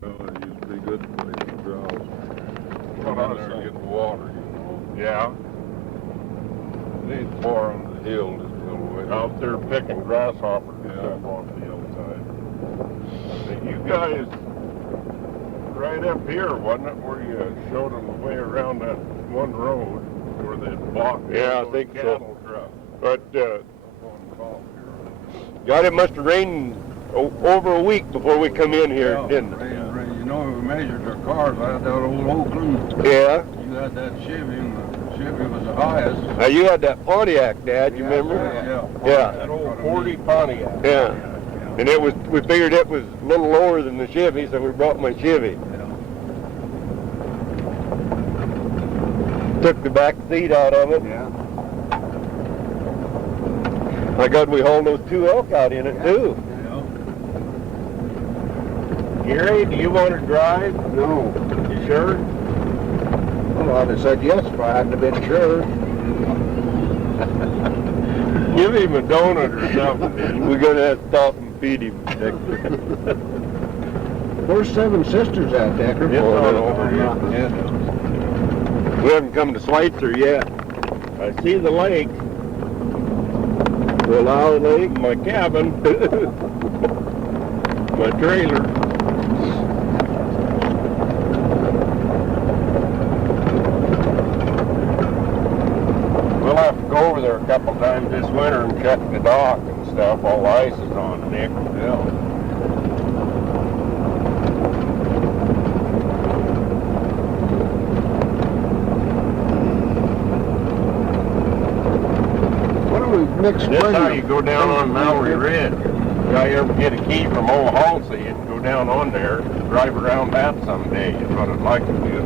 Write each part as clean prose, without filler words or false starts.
Well, it used to be good place for grouse. What Come I in was there and saying. get the water, you know. Yeah, It ain't far on the hill, just a little way. out there picking grasshoppers and Yeah. stuff off the hillside. But you guys, right up here, wasn't it, where you showed them the way around that one road where they blocked Yeah, I those think so. cattle trucks? But Up on top here. God, it must have rained over a week before we come in here, Yeah, didn't it? rain. You know, we measured our cars. I had that old Oakland. Yeah. You had that Chevy, and the Chevy was the highest. Now you had that Pontiac, Dad. You remember? Yeah. Yeah. That old 40 Pontiac. Yeah. And it was. We figured it was a little lower than the Chevy, so we brought my Chevy. Took the back seat out of it. Yeah. My God, we hauled those 2 elk out in it too. Gary, do you want to drive? No. You sure? Well, I'd have said yes if I hadn't have been sure. Give him a donut or something. We're gonna have to stop and feed him. Where's Seven Sisters at, Decker? It's on over here. Yeah. We haven't come to Schweitzer yet. I see the lake. Well, our lake. My cabin. My trailer. We'll have to go over there a couple times this winter and check the dock and stuff. All the ice is on, Nick. Yeah. Why don't we mix This is spring? how you go down on Mallory Ridge. You ever get a key from old Halsey and go down on there, drive around that someday is what I'd like to do.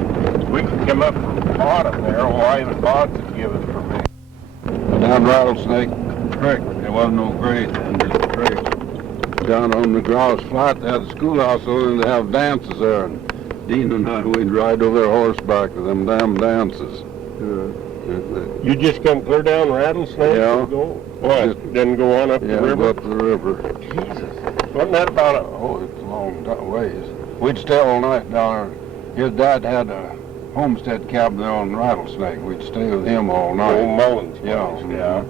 We could come up from the bottom there. Old Ivan Botts would give us permission. Down Rattlesnake Creek, there wasn't no grade then, just a creek. Down on the grouse flat, they had the schoolhouse over and they have dances there. And Dean and I, we'd ride over there horseback to them damn dances. You just come clear down Rattlesnake Yeah. and go? What? Just- Then go on up Yeah, the river? up the river. Jesus. Wasn't that about a... Oh, it's a long ways. We'd stay all night down there. His dad had a homestead cabin there on Rattlesnake. We'd stay with him all night. Old Mullins Yeah. place, yeah.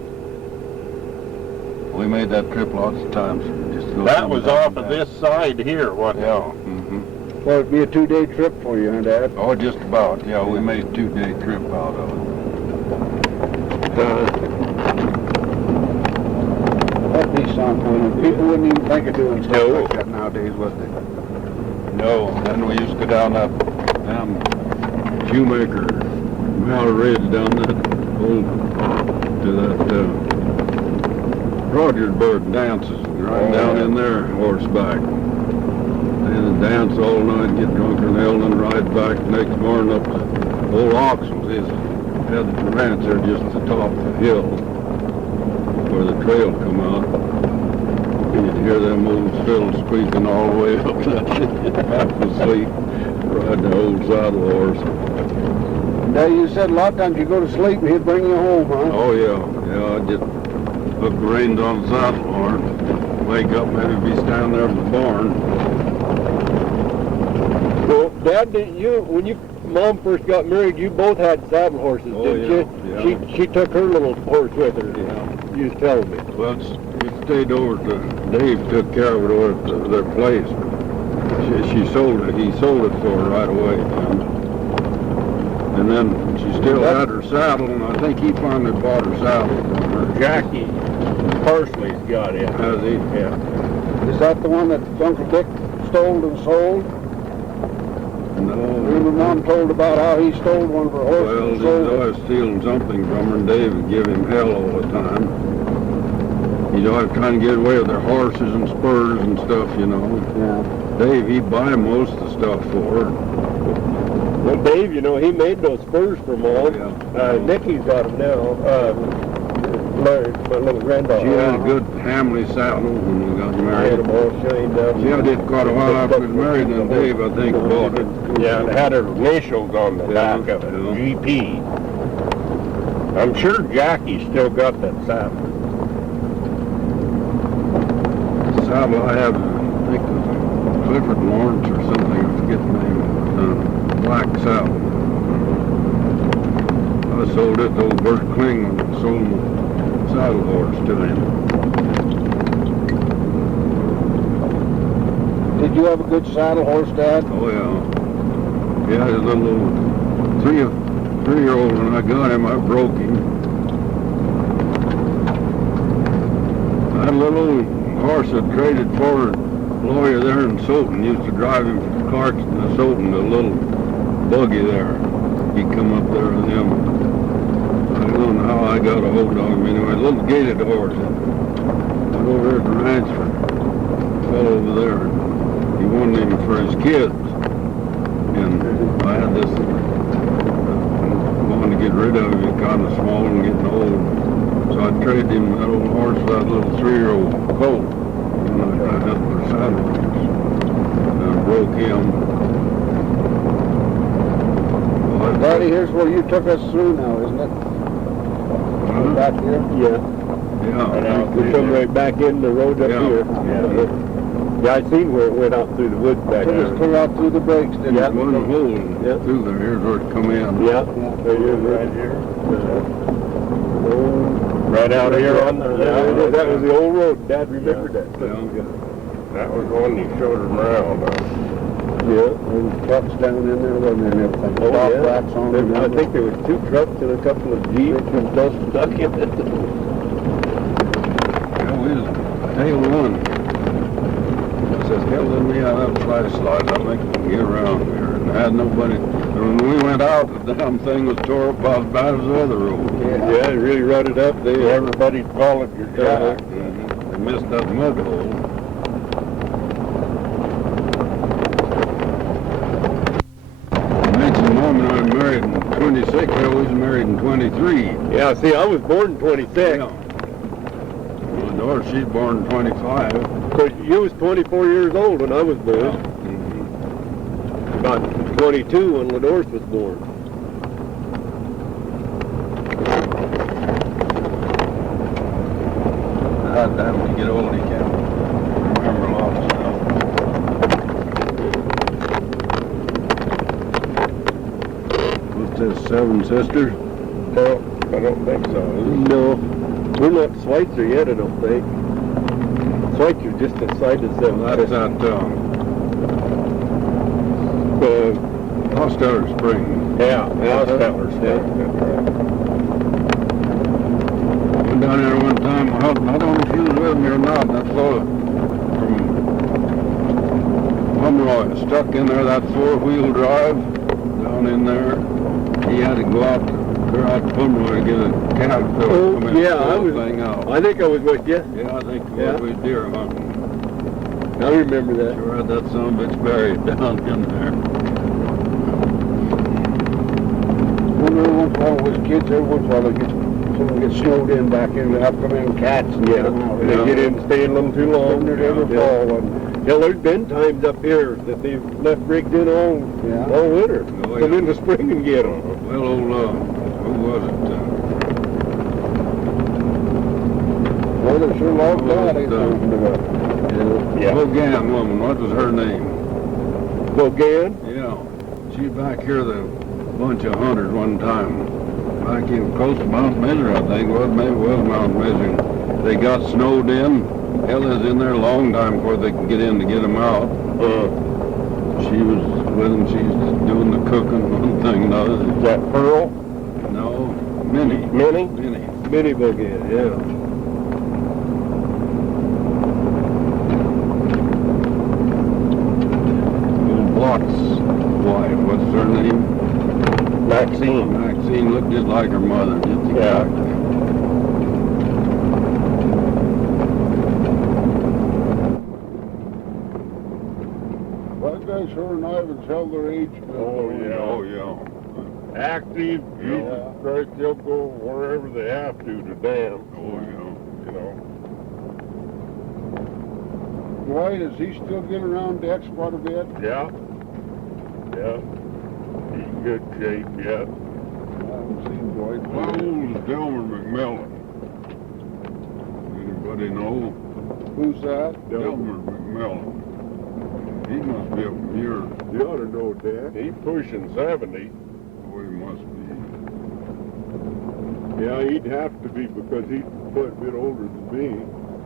We made that trip lots of times. Just to go That down was down off of down. this side here, wasn't it? Yeah. Mm-hmm. Well, it'd be a 2-day trip for you, huh, Dad? Oh, just about. Yeah, we made a 2-day trip out of it. That'd be something. People wouldn't even think of doing stuff like that nowadays, would they? No, then we used to go down that damn Shoemaker Mallory Ridge down that old to that Rogersburg dances, right down in there horseback. And dance all night, get drunker than hell, and ride back next morning up to old Oxman's. His had the ranch there just at the top of the hill where the trail come out. You'd hear them old fiddles squeaking all the way up that half asleep, riding the old saddle horse. Now, you said a lot of times you go to sleep and he'd bring you home, huh? Oh yeah, I'd just hook the reins on the saddle horse, wake up, maybe be standing there in the barn. Well, Dad, when Mom first got married, you both had saddle horses, Oh, didn't yeah, you? yeah. She took her little horse with her. Yeah. You was telling me. Well, it stayed over to, Dave took care of it over at their place. He sold it for her right away. And then she still had her saddle, and I think he finally bought her saddle from her. Jackie Parsley's got it. Has he? Yeah. Is that the one that Uncle Dick stole and sold? Remember No. Mom told about how he stole one of her horses Well, and he's sold it? always stealing something from her, and Dave would give him hell all the time. He's always trying to get away with their horses and spurs and stuff, you know. Yeah. Dave, he'd buy most of the stuff for her. Well, Dave, he made those spurs for Mom. Yeah. Nikki's got them now. Larry, my little granddaughter. She had a good Hamley saddle when we got I had married. them all shined up. She had it quite a while after we was married, and Dave, I think, bought it. Yeah, it had her initials on the Yeah, back of it, yeah. GP. I'm sure Jackie still got that saddle. Saddle I have, I think, was Clifford Lawrence or something, I forget the name, black saddle. I sold it to old Bert Klingman, sold my saddle horse to him. Did you have a good saddle horse, Dad? Oh yeah. Yeah, his little old three-year-old when I got him, I broke him. That little old horse I traded for a lawyer there in Soton used to drive him from Clarkston to Soton, the little buggy there. He'd come up there with him. I don't know how I got a hold of him anyway. A little gated horse. Went over there at the ranch for a fellow over there. He wanted him for his kids. And I had this, wanted to get rid of him. He kind of small and getting old. So I traded him that old horse for that little 3-year-old colt. And I had the saddle horse. And I broke him. Well, Daddy, here's where you took us through now, isn't it? Back here? Yeah. Yeah. We come right back in the road up Yeah. here. Yeah, I seen where it went out through the woods back Took us there. clear out through the breaks, didn't Yeah. it? One hole Yeah. through there. Here's where it come in. Yeah. There you go. Right here. Right out here on the... Yeah. That was the old road. Dad remembered that. That was the one you showed them around. Yeah. There was trucks down in there, wasn't there, and everything? Oh, Stop yeah. racks on them. I think there was 2 trucks and a couple of Jeeps and stuff stuck in it. Yeah, we was tail one. I says, hell, let me out of that flashlight. I think we can get around here. And I had nobody. When we went out, the damn thing was tore up about as bad as the other road. Yeah, it really rutted up there. Everybody followed your track. They missed that mud hole. Mentioned Mom and I were married in 26. I was married in 23. Yeah, see, I was born in 26. Yeah. My daughter, she's born in 25. Because you was 24 years old when I was born. About 22 when Ladorce was born. When you get old, you can't remember a lot of stuff. What's this, 7 sisters? No, I don't think so. No, we're not Schweitzer yet, I don't think. Schweitzer's just inside the 7. That's at Hosteller Spring. Yeah, Hosteller Spring. Went down there one time. I don't know if you was with me or not. That fellow from Pomeroy stuck in there, that 4-wheel drive down in there. He had to go out to Pomeroy to get a caterpillar. Oh, come in yeah, and I pull the was- thing out. I think I was with you. Yeah, I think Yeah. we deer hunting. I remember that. Sure had that son of a bitch buried down in there. Wonder once in a while with kids, every once in a while someone gets snowed in back in, they have to come in cats and get them out. They get in, stay in them too long. They're never Yeah. fall. Yeah, there's been times up here that they've left rigs in all winter. Oh, Come yeah. in the spring and get them. Well, old, who was it? Well, they sure love that, ain't Oh, they? Yeah. Bogan woman, what was her name? Bogan? Yeah. She back here with a bunch of hunters one time. Back in close to Mount Misery, I think. Well, maybe it was Mount Misery. They got snowed in. Hell is in there a long time before they could get in to get them out. She was with them. She's doing the cooking, one thing, another. Is that Pearl? No, Minnie. Minnie? Minnie. Mini Bogan, yeah. Old Block's wife, what's her name? Maxine. Maxine looked just like her mother. Just Yeah. exactly. Well, guys, her and Ivan's held their age. Oh, yeah. Oh, yeah. Active, Jesus Christ, they'll go wherever they have to dam. Oh, yeah. You know. Dwight, does he still get around decks quite a bit? Yeah. Yeah. He's in good shape, yeah. I haven't seen Dwight. How old is Delmer McMillan? Anybody know? Who's that? Delmer McMillan. He must be up here. You ought to know that. He's pushing 70. Oh, he must be. Yeah, he'd have to be because he's quite a bit older than me.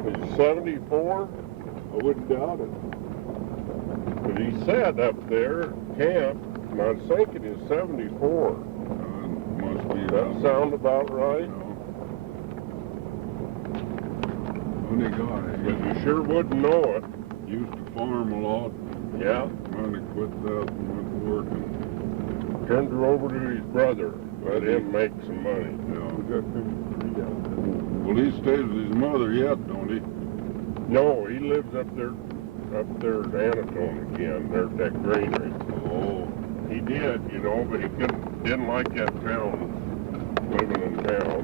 He's 74. I wouldn't doubt it. But he said up there, camp, and I was thinking he's 74. Must be. That sound about right? Funny guy. But you sure wouldn't know it. He used to farm a lot. Yeah. Kind of quit that and went working. Turned her over to his brother. Let him make some money. Yeah. We got them three out there. Well, he stays with his mother yet, don't he? No, he lives up there at Anatone again. There's that granary. Oh. He did, you know, but he didn't like that town, living in town.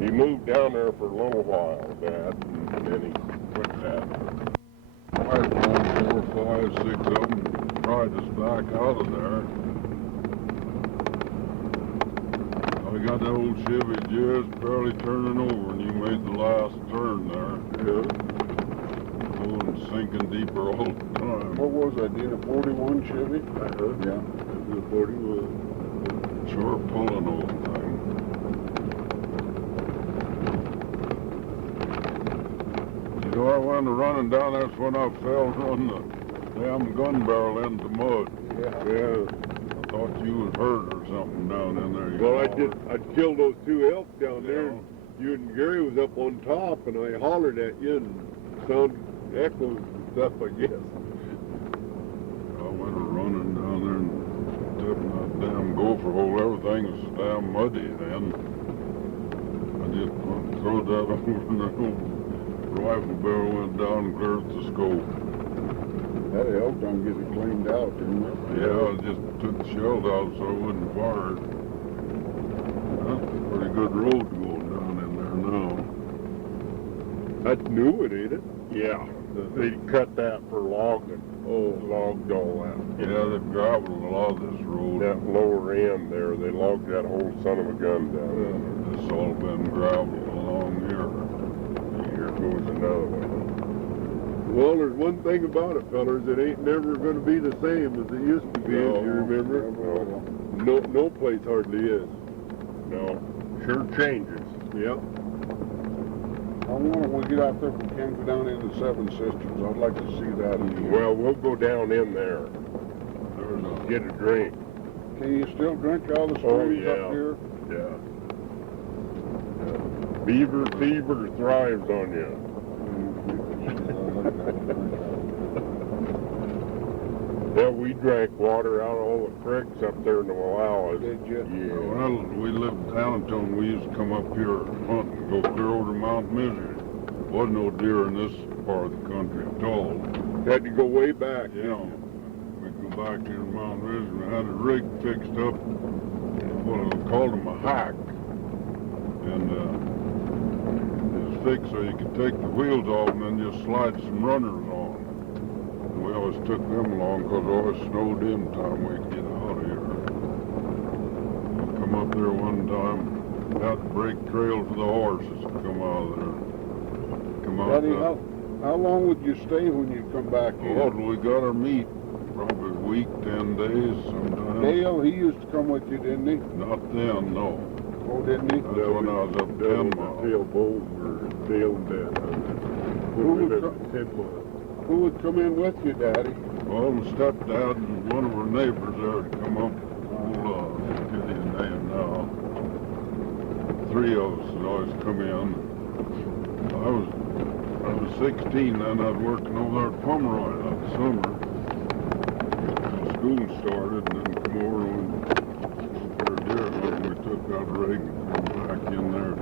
He moved down there for a little while, Dad, and then he quit that. Five, 4, 5, 6 of them tried us back out of there. I got that old Chevy just barely turning over when you made the last turn there. Yeah. Going sinking deeper all the time. What was that, in a 41 Chevy? Yeah. The 41. Sure pulling old thing. You know, I went running down, that's when I fell on the damn gun barrel into the mud. Yeah. I thought you was hurt or something down in there. You Well, hollered. I'd killed those two elk down there. Yeah. And you and Gary was up on top, and I hollered at you and sounded echoes and stuff, I guess. I went running down there and tipping that damn gopher hole. Everything was damn muddy then. I just threw that over and the old rifle barrel went down and cleared the scope. That elk done get it cleaned out, didn't it? Yeah, I just took the shells out so I wouldn't fire it. That's a pretty good road going down in there now. That's new, it ain't it? Yeah, they cut that for logging. Oh. Logged all that. Yeah, they've gravelled a lot of this road. That lower end there, they logged that whole son of a gun down. It's all been gravelled along here. Here goes another one. Well, there's one thing about it, fellas. It ain't never going to be the same as it used to be, No. if you remember. No place hardly is. No, sure changes. Yep. I wonder when we get out there, if we can go down into Seven Sisters. I'd like to see that again. Well, we'll go down in there, There's a get a drink. Can you still drink all the Oh, springs yeah. up here? Yeah. Beaver fever thrives on you. Yeah, we drank water out of all the creeks up there in the Wallowas. Did you? Yeah. Well, we lived in Anatone. We used to come up here hunting, go clear over to Mount Misery. Wasn't no deer in this part of the country at all. Had to go way back. You know, we'd go back here to Mount Misery and had a rig fixed up, what they called them a hack. And it was fixed so you could take the wheels off and then just slide some runners on. And we always took them along because it always snowed in time we'd get out of here. Come up there one time, had to break trail for the horses to come out of there. Come out Daddy, there. how long would you stay when you come back Oh, in? we got our meat probably a week, 10 days sometimes. Dale, he used to come with you, didn't he? Not then, no. Oh, didn't he? That's when I was up 10 Down miles. the tailbone or tail and that. Who would 10 miles. Who would come in with you, Daddy? Well, my stepdad and one of our neighbors there to come up. I'll give you a name now. 3 of us would always come in. I was 16 then. I was working over there at Pomeroy that summer. School started and then come over and for a deer hunt. We took that rig and come back in there.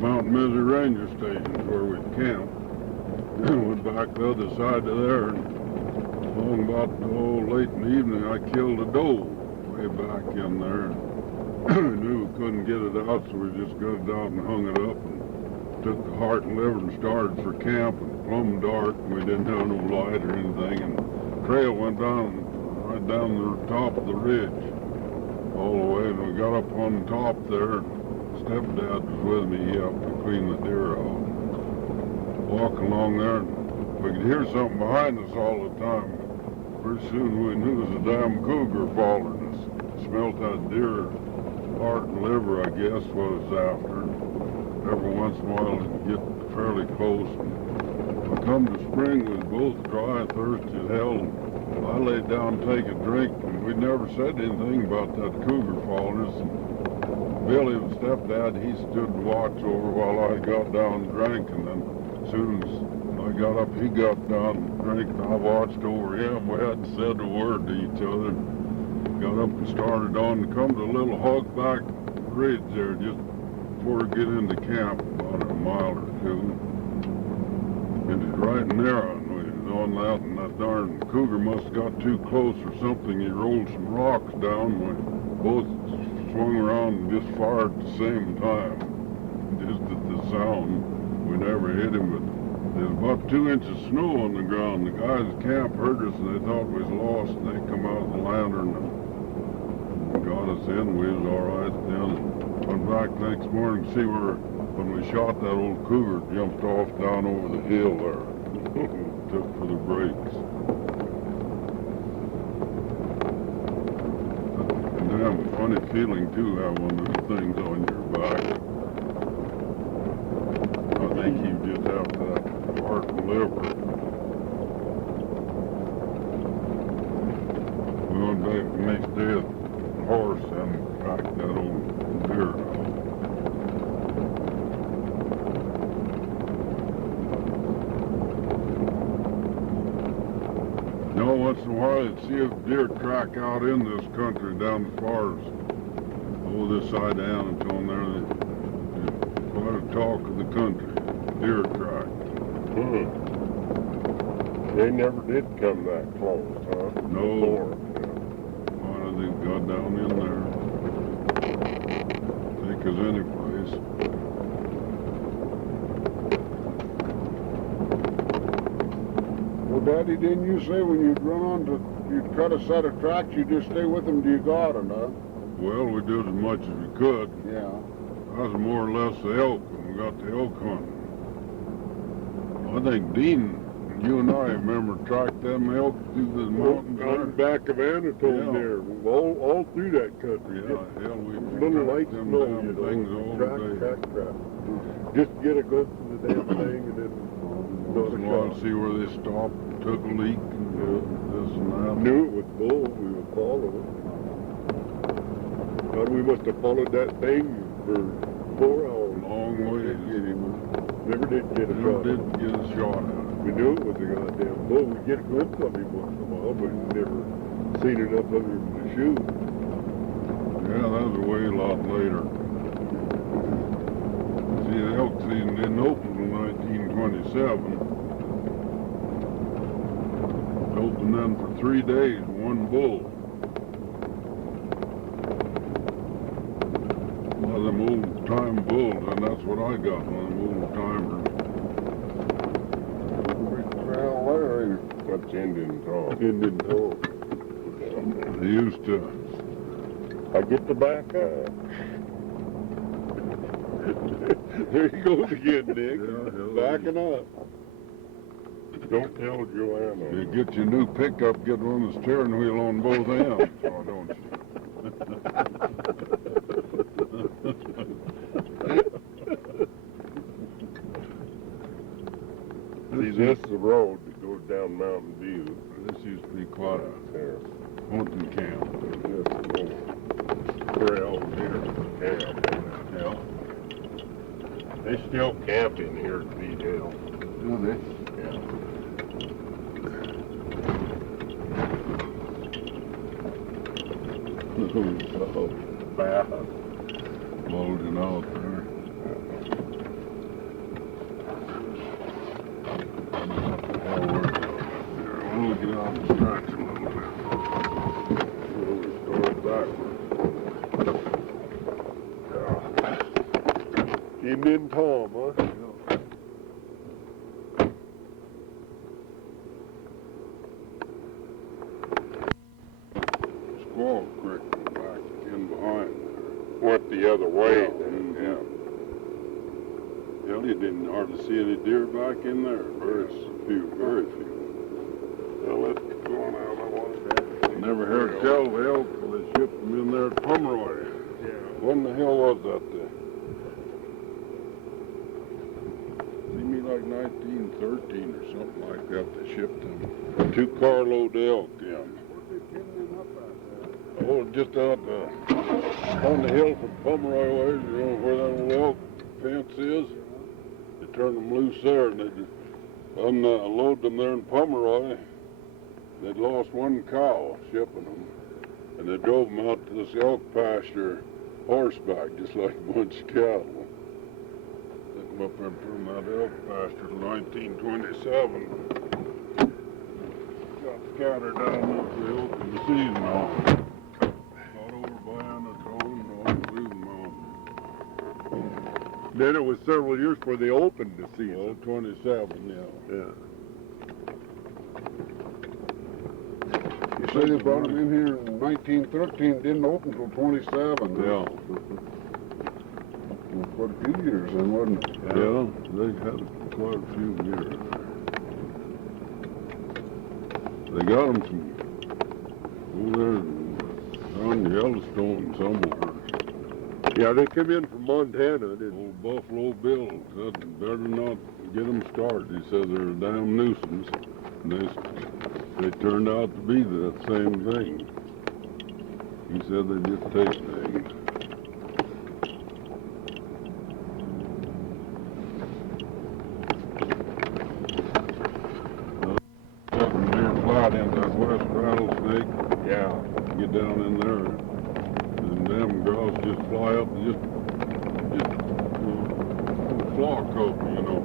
Mount Misery Ranger Station is where we'd camped. Went back the other side of there and along about late in the evening I killed a doe way back in there. We knew we couldn't get it out, so we just got it out and hung it up and took the heart and liver and started for camp. And plumb dark and we didn't have no light or anything, and the trail went down right down the top of the ridge all the way, and we got up on top there. Stepdad was with me. He helped to clean the deer out. Walking along there, and We could hear something behind us all the time. Pretty soon we knew it was a damn cougar following us. Smelt that deer heart and liver, I guess, was after. Every once in a while it'd get fairly close. We come to spring, we was both dry and thirsty as hell. I laid down to take a drink, and we never said anything about that cougar following us. Billy, the stepdad, he stood to watch over while I got down and drank, and then as soon as I got up, he got down and drank, and I watched over him. We hadn't said a word to each other. Got up and started on to come to a little hogback ridge there just before we get into camp, about a mile or two. And it's right in there, and we was on that, and that darn cougar must have got too close or something. He rolled some rocks down, and we both swung around and just fired at the same time. Just at the sound. We never hit him, but there's about 2 inches of snow on the ground. The guys at camp heard us, and they thought we was lost, and they come out with the lantern and got us in. We was all right then. Went back next morning to see where, when we shot that old cougar, jumped off down over the hill there. Took for the brakes. And damn funny feeling too, having one of those things on your back. I think you just have that heart and liver. We went back the next day at the horse and packed that old deer out. You know, once in a while you'd see a deer track out in this country down as far as this side down and on there. There's quite a talk of the country. Deer track. They never did come that close, huh? No. Before. Why they got down in there? Take us any place. Well, Daddy, didn't you say when you'd run on to, you'd cut a set of tracks, you'd just stay with them till you got them, huh? Well, we did as much as we could. Yeah. That was more or less the elk when we got the elk hunting. I think Dean, you and I remember tracked them elk through the mountains On the there. back of Anatole Yeah. there, all through that country. Yeah, hell, we Little tracked light them snow, damn you things know, all track. day. Just get a glimpse of the damn thing and then Once in a while, shot. see where they stopped, took a leak, and this and that. Knew it was bulls, we would follow it. God, we must have followed that thing for 4 hours. Long ways. Never did get a Never shot. did get a shot at it. We knew it was a goddamn bull. We'd get a glimpse of him once in a while, but we'd never seen enough of him to shoot. Yeah, that was way a lot later. See, the elk season didn't open until 1927. It opened then for 3 days, one bull. One of them old-time bulls, and that's what I got, one of them old-timers. Well, there, That's Indian talk. Indian talk. They used to, I get the back up. There he goes again, Nick. Yeah, Backing up. Don't tell Joanna. you get your new pickup, get one with the steering wheel on both ends, oh, don't you? See, this is the road that goes down Mountain View. This used to be quite a There. hunting camp. This little trail here. Yeah. They still camp in here at Beat Hill. do they? Yeah. Oh, Bad. bulging out there. We'll get off the tracks a little bit. We'll restore it backwards. Indian Tom, huh? Squaw Creek back in behind Went the other way there. then, Yeah. Hell, you didn't hardly see any deer back in there. Very few, very few. Well, that's going out. I wanted to. Never heard tell of elk till they shipped them in there at Pomeroy. Yeah. When the hell was that day? Seemed me like 1913 or something like that. They shipped them 2 carload elk in. Where'd they pin them up at? Oh, just out on the hill from Pomeroy, you know, where that old elk fence is. They turned them loose there, and they'd unload them there in Pomeroy. They'd lost 1 cow shipping them, and they drove them out to this elk pasture horseback, just like a bunch of cattle. Took them up there and put them out elk pasture till 1927. Got scattered down up the elk in the season all. Got over by Anatole and all through the mountain. Then it was several years before they opened the season. Well, 27, yeah. Yeah. You say they brought them in here in 1913, didn't open till 27. Yeah. Well, quite a few years then, wasn't it? Yeah, they had quite a few years. They got them from over there around Yellowstone somewhere. Yeah, they come in from Montana, didn't Old Buffalo Bill said better not get them started. He said they're a damn nuisance. And they turned out to be that same thing. He said they just take things. Something near flat in that west rattlesnake. Yeah. Get down in there, and them grouse just fly up and just flock of them, you know.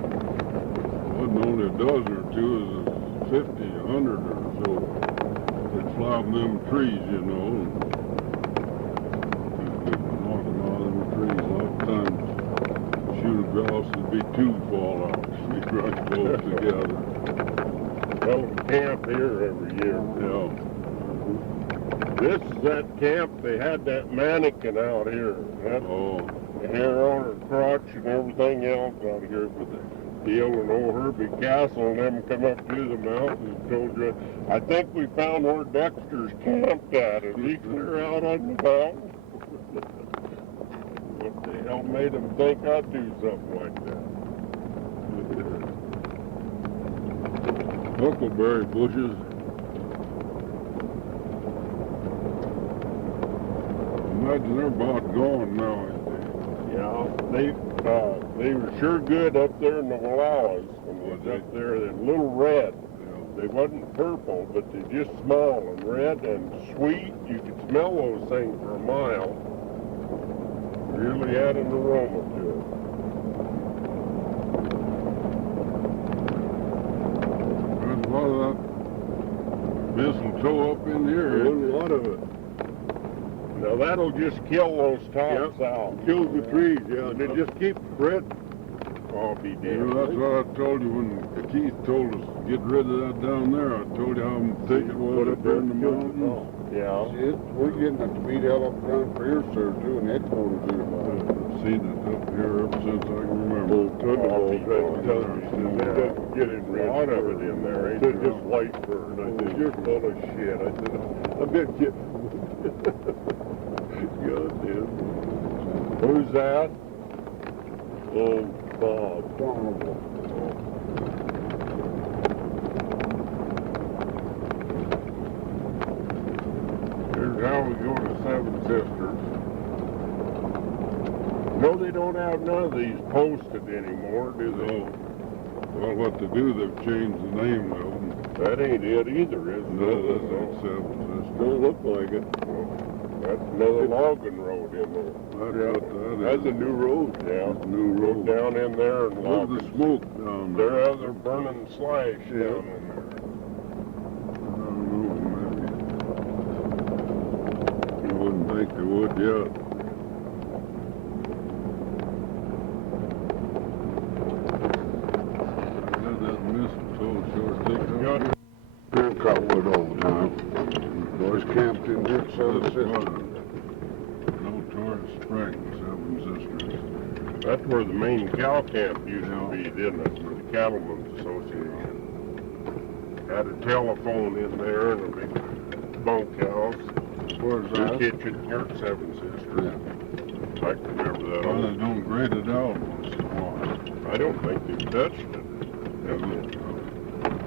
Wasn't only a dozen or two, it was 50, 100 or so. They'd fly up in them trees, you know. They'd knock them out of them trees. A lot of times, shoot a grouse, there'd be 2 fall out. They'd right close together. Well, we camp here every year. Yeah. This is that camp, they had that mannequin out here. Had Oh, the hair on her crotch and everything else out here. But the hill and old Herbie Castle and them come up to the mountain and told you, I think we found where Dexter's camped at. Is he clear out on the mountain? What the hell made them think I'd do something like that? huckleberry bushes. Imagine they're about gone now, ain't Yeah, they were sure good up there in the Wallowas when they was up there. They're little red. they? They wasn't purple, but they're just small and red and sweet. You could smell those things for a mile. Really had an aroma to it. There's a lot of that mistletoe up in here. There's a lot of it. Now that'll just kill those tops out. Kills the trees, yeah, and it just keeps spreading. Oh, be You damned. know, that's what I told you when Keith told us to get rid of that down there. I told you how thick it was up there in the mountains. Yeah. See, we're getting it to beat hell up around for here, sir, too, and headquarters here about it. I've seen it up here ever since I can remember. Thunderbolt television, they doesn't get in a lot of it in there. Ain't it just light burn? I said, you're full of shit. I said, I'm gonna get. God damn. Who's that? Oh, Bob. Vulnerable. Here's how we go to Seven Sisters. No, they don't have none of these posted anymore, do they? So, well, what to do, they've changed the name of them. That ain't it either, is it? No, that's not Seven Sisters. Don't look like it. That's another logging road in there. That's what that That's is. a new road, yeah. That's a new Go road. down in there and Look log at the it. smoke down there. There are other burning slash down in there. I don't know, maybe. You wouldn't think they would yet. Had that mistletoe sure thick up Got here. Here, cottonwood all the time. Boys camped in here at Seven This Sisters. was No Taurus Spring, Seven Sisters. That's where the main cow camp used to be, didn't it? For the Cattlemen's Association. Had a telephone in there and a big bunkhouse. Where's Your that? kitchen, your seven sisters. Yeah. I can remember that. Well, they don't grade it out once in a while. I don't think they've touched it.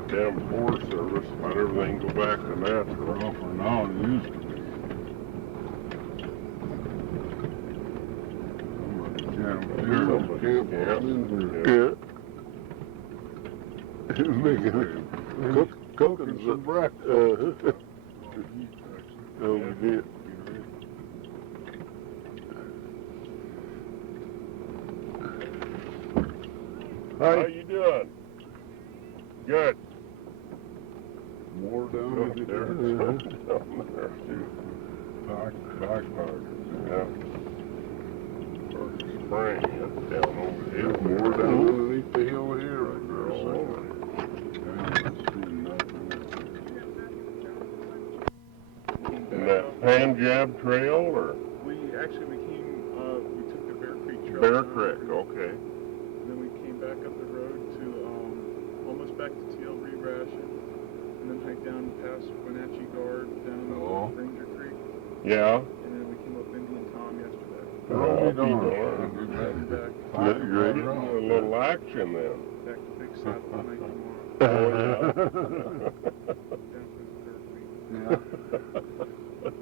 Damn Forest Service, let everything go back to natural. Rougher now than it used to be. Cooking some breakfast. Oh, we did. How you doing? Good. More down Good. there. There's some down there too. Backpackers. Yeah. Spring it's down over here. More down underneath the hill here. Oh. And that Panjab Trail, or We took the Bear Creek Trail. Bear down, Creek? Okay. And then we came back up the road to almost back to TL Ration, and then hiked down past Wenatchee Guard down Ranger Creek, Yeah. and then we came up Indian Tom yesterday. Oh, And back That's great. A little action then. back to Big Saddle on 91. Oh, yeah. Down through the Bear Creek. Yeah.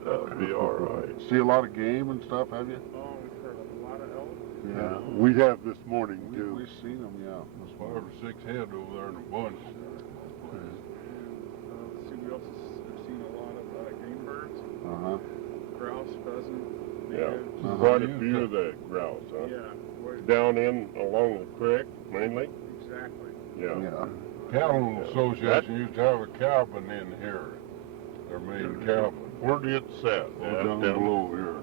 That'll be all right. See a lot of game and stuff, have you? Oh, we've heard of a lot of elk. Yeah, we have this morning too. We've seen them, yeah. There's 5 or 6 head over there in a bunch. Let's see, we also have seen a lot of game birds, Uh-huh. grouse, pheasant, Yeah, natives. quite a few of the grouse, huh? Yeah, Down in along the creek mainly. exactly. Yeah. Yeah. Cattle Association used to have a cabin in here, their main cabin. Where did it set? Down below here.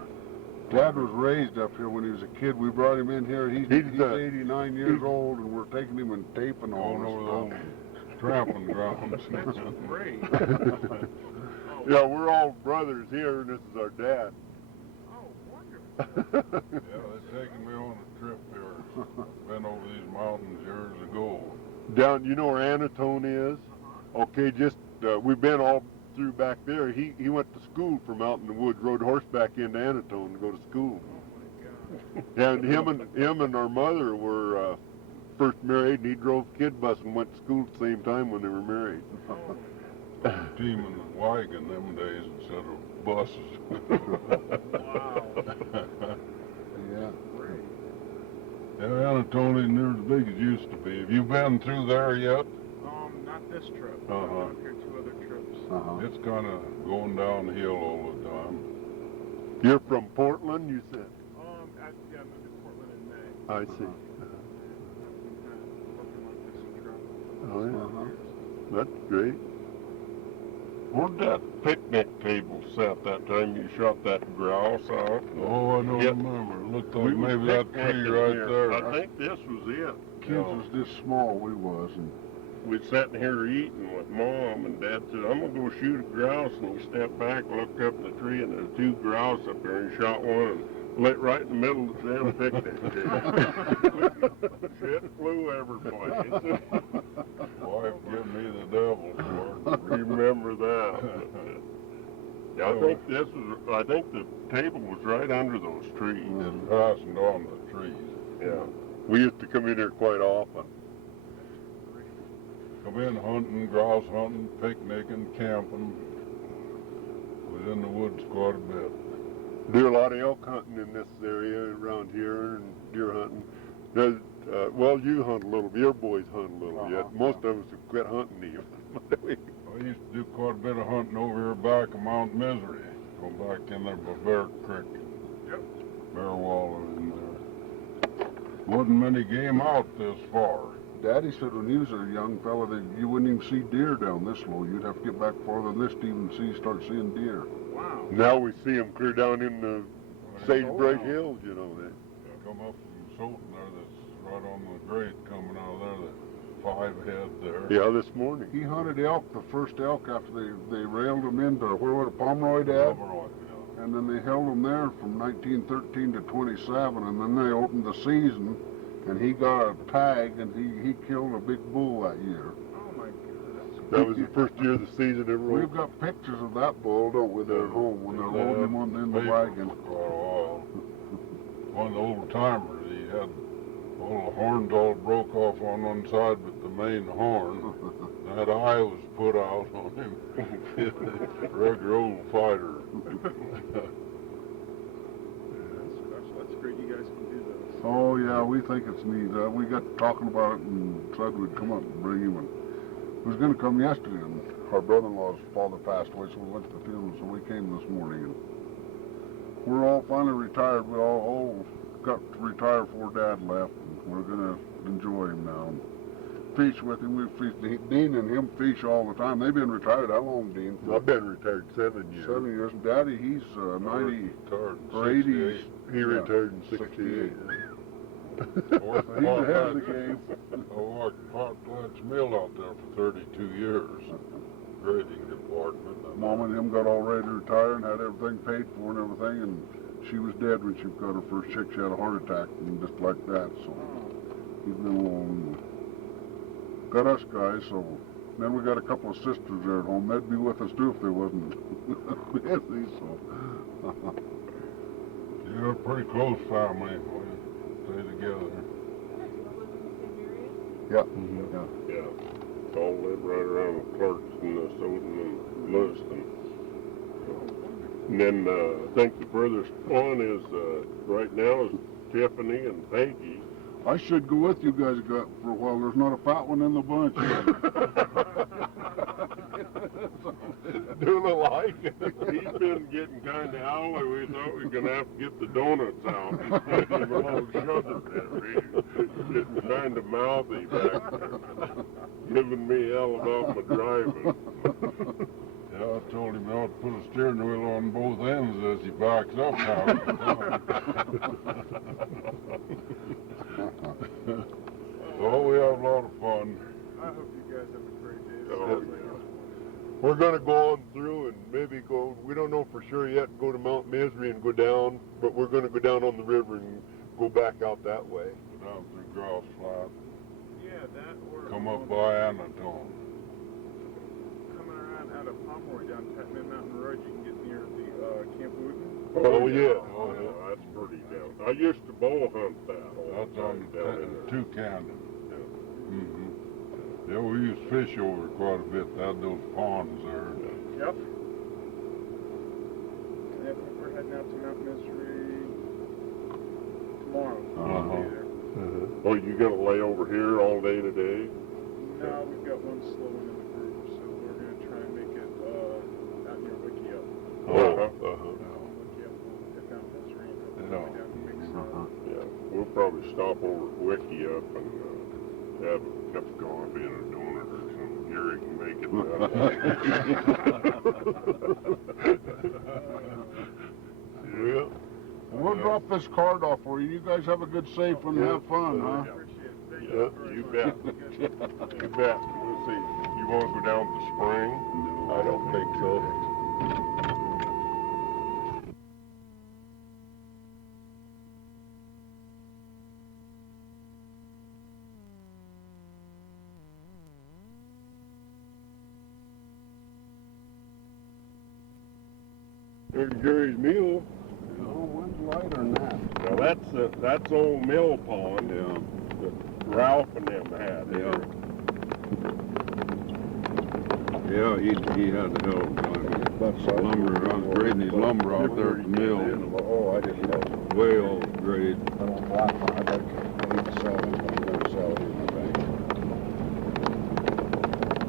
Dad was raised up here when he was a kid. We brought him in here. He's 89 years old, and we're taking him and taping all Going over this those tramping grounds. That's great. Yeah, we're all brothers here, and this is our dad. Oh, wonderful. Yeah, they're taking me on a trip here. Been over these mountains years ago. Down, you know where Anatone is? Okay, just we've been all through back there. He went to school from out in the woods, rode horseback into Anatone to go to school. Oh, my God. And him and our mother were first married, and he drove kid bus and went to school at the same time when they were married. Oh, Team in the wagon them days instead of buses. wow. Yeah. Great. Yeah, Anatole near as big as it used to be. Have you been through there yet? Not this trip. Uh-huh. I've been up here 2 other trips. Uh-huh. It's kind of going downhill all the time. You're from Portland, you said? Yeah, I moved to Portland in May. I see. I've been kind of working on this Oh, truck. yeah. That's great. Where'd that picnic table set that time you shot that grouse out? Oh, I don't Yeah. remember. It looked We like was maybe that tree picnicking right here. there. I think this was it. Kids was this small, we was, and We'd sitting here eating with Mom, and Dad said, I'm going to go shoot a grouse. And he stepped back, looked up in the tree, and there were 2 grouse up there, and he shot one and lit right in the middle of the damn picnic table. Shit flew every place. Wife give me the devil for it. Remember that. Yeah, I think the table was right under those trees. It fastened on the trees. Yeah. We used to come in here quite often. Come in hunting, grouse hunting, picnicking, camping. Was in the woods quite a bit. Do a lot of elk hunting in this area around here and deer hunting. Well, you hunt a little. Your boys hunt a little yet. Most of us have quit hunting even. I used to do quite a bit of hunting over here back of Mount Misery. Go back in there by Bear Creek. Yep. Bear Waller in there. Wasn't many game out this far. Daddy said when he was a young fella that you wouldn't even see deer down this low. You'd have to get back farther than this to even start seeing deer. Wow. Now we see them clear down in the Sagebrush Hills, you know that. Come up from Solton there, that's right on the grade coming out of there, that 5 head there. Yeah, this morning. He hunted elk, the first elk after they railed them into where was it, Pomeroy, Dad? Pomeroy, yeah. And then they held them there from 1913 to 27, and then they opened the season, and he got a tag, and he killed a big bull that year. Oh, my goodness. That was the first year of the season ever. We've got pictures of that bull, don't we, there at home when they're loading him on in the wagon. One of the old timers, he had all the horns all broke off on one side, but the main horn, that eye was put out on him. Regular old fighter. That's great you guys can do this. Oh yeah, we think it's neat. We got talking about it and said we'd come up and bring him. And he was going to come yesterday, and our brother-in-law's father passed away, so we went to the funeral. So we came this morning, and we're all finally retired. We all got to retire before Dad left, and we're going to enjoy him now. And fish with him. We fish. Dean and him fish all the time. They've been retired. How long, Dean? I've been retired 7 years. 7 years. Daddy, he's 90 or 80s. He retired in 68. He's ahead of the game. I worked Potlatch Mill out there for 32 years. Grading department. Mom and him got all ready to retire and had everything paid for and everything, and she was dead when she got her first chick. She had a heart attack and just like that, so he's been alone. Got us guys, so then we got a couple of sisters there at home. They'd be with us too if they wasn't busy, so. You're a pretty close family. We stay together. Yeah. Yeah. All live right around the Clarks and the Soden and Lewiston. And then I think the furthest on is right now is Tiffany and Peggy. I should go with you guys for a while. There's not a fat one in the bunch. Doing a like. He's been getting kind of owly. We thought we were going to have to get the donuts out. He's getting a little sugar there. He's getting kind of mouthy back there. Giving me hell about my driving. Yeah, I told him not to put a steering wheel on both ends as he backs up now. Oh, we have a lot of fun. I hope you guys have a great day. Oh, yeah. We're going to go on through and maybe go, we don't know for sure yet, go to Mount Misery and go down, but we're going to go down on the river and go back out that way. Go down through Grouse Flat. Yeah, that or Come up by Anatone. coming around out of Pomeroy down Tatman Mountain Road, you can get near the Camp Wooten. Oh, yeah. Oh, yeah. That's pretty down. I used to bow hunt that all That's the on time down in there. Toucan. Mm-hmm. Yeah, we used to fish over quite a bit. They had those ponds there. Yep. And we're heading out to Mount Misery tomorrow. Uh-huh. We'll be there. Oh, you going to lay over here all day today? No, we've got one slow one in the group, so we're going to try and make it out near Wickiup. Wickiup, we'll hit Mount Misery and Yeah. go down to Big Sun. Yeah. We'll probably stop over at Wickiup and have a cup of coffee and a donut or something. Gary can make it. Yeah. We'll drop this card off for you. You guys have a good safe and have fun, huh? Appreciate it. Thank Yeah, you you very bet. much. You bet. We'll see. You want to go down to the spring? I don't think so. There's Gary's mule. Oh, wind's lighter than that. Now that's old Mill Pond. Yeah. That Ralph and them had. Yeah. Yeah, he had a hell of a time. Lumber, I was grading his lumber out there at the mill. Oh, I didn't know. Way off grade. I don't black one. I need to sell it. I'm going to sell it in the bank.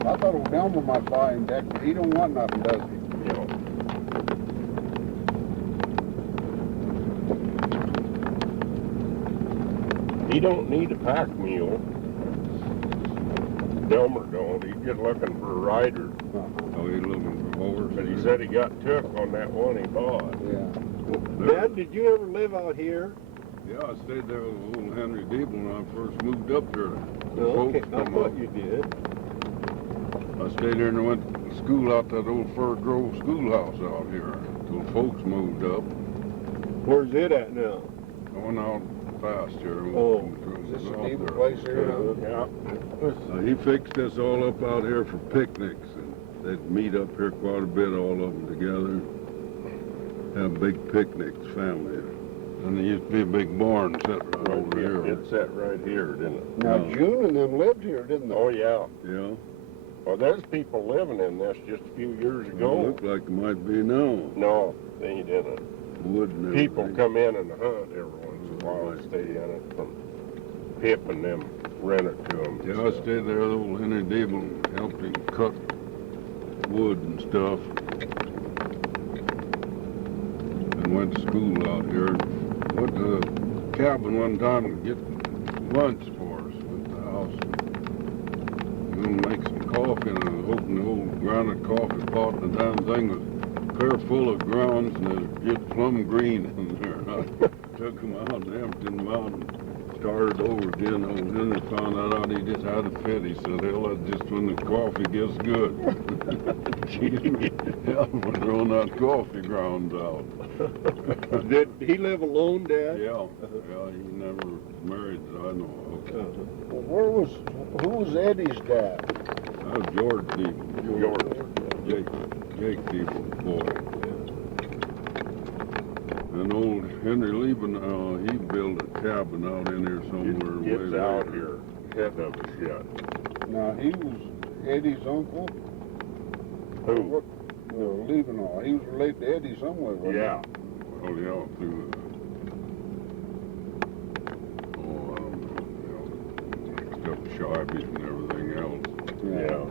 I thought old Elmer might buy him, Dick, but he don't want nothing, does he? He don't need a pack mule. Delmer don't. He's just looking for a rider. Oh, he's looking for horse. But he said he got took on that one he bought. Yeah. Dad, did you ever live out here? Yeah, I stayed there with old Henry Deeble when I first moved up here. The Okay, folks I come thought up. you did. I stayed there and I went to school out that old Fir Grove schoolhouse out here till folks moved up. Where's it at now? Going out fast here. Oh, Is this a Out deep there. place here? Yeah. He fixed this all up out here for picnics, and they'd meet up here quite a bit, all of them together. Have big picnics, family. And there used to be a big barn set right over here. It sat right here, didn't it? Now, No. June and them lived here, didn't they? Oh, yeah. Yeah. Well, there's people living in this just a few years It ago. looked like it might be now. No, they didn't. Wood and People everything. come in and hunt every once in a while and stay in it from Pip and them rent it to them. Yeah, I stayed there. Old Henry Dable helped him cut wood and stuff. And went to school out here. Went to the cabin one time to get lunch for us at the house. We were gonna make some coffee, and I opened the old grounded coffee pot, and the damn thing was clear full of grounds, and it was just plum green in there. And I took them out and emptied them out and started over again. Old Henry found that out. He just had a fit. He said, hell, that's just when the coffee gets good. Hell, we're throwing that coffee grounds out. Did he live alone, Dad? Yeah, he never married that I know of. Well, who was Eddie's dad? That was George Dable. Jake Dable's boy. And old Henry Lieben, he built a cabin out in here somewhere. Gets way out later. here ahead of us yet. Now, he was Eddie's uncle? Who? What? No, Liebenau. He was related to Eddie somewhere, wasn't Yeah. Oh, yeah, through the... Oh, I don't know, mixed up Shibes and everything else. he? Yeah.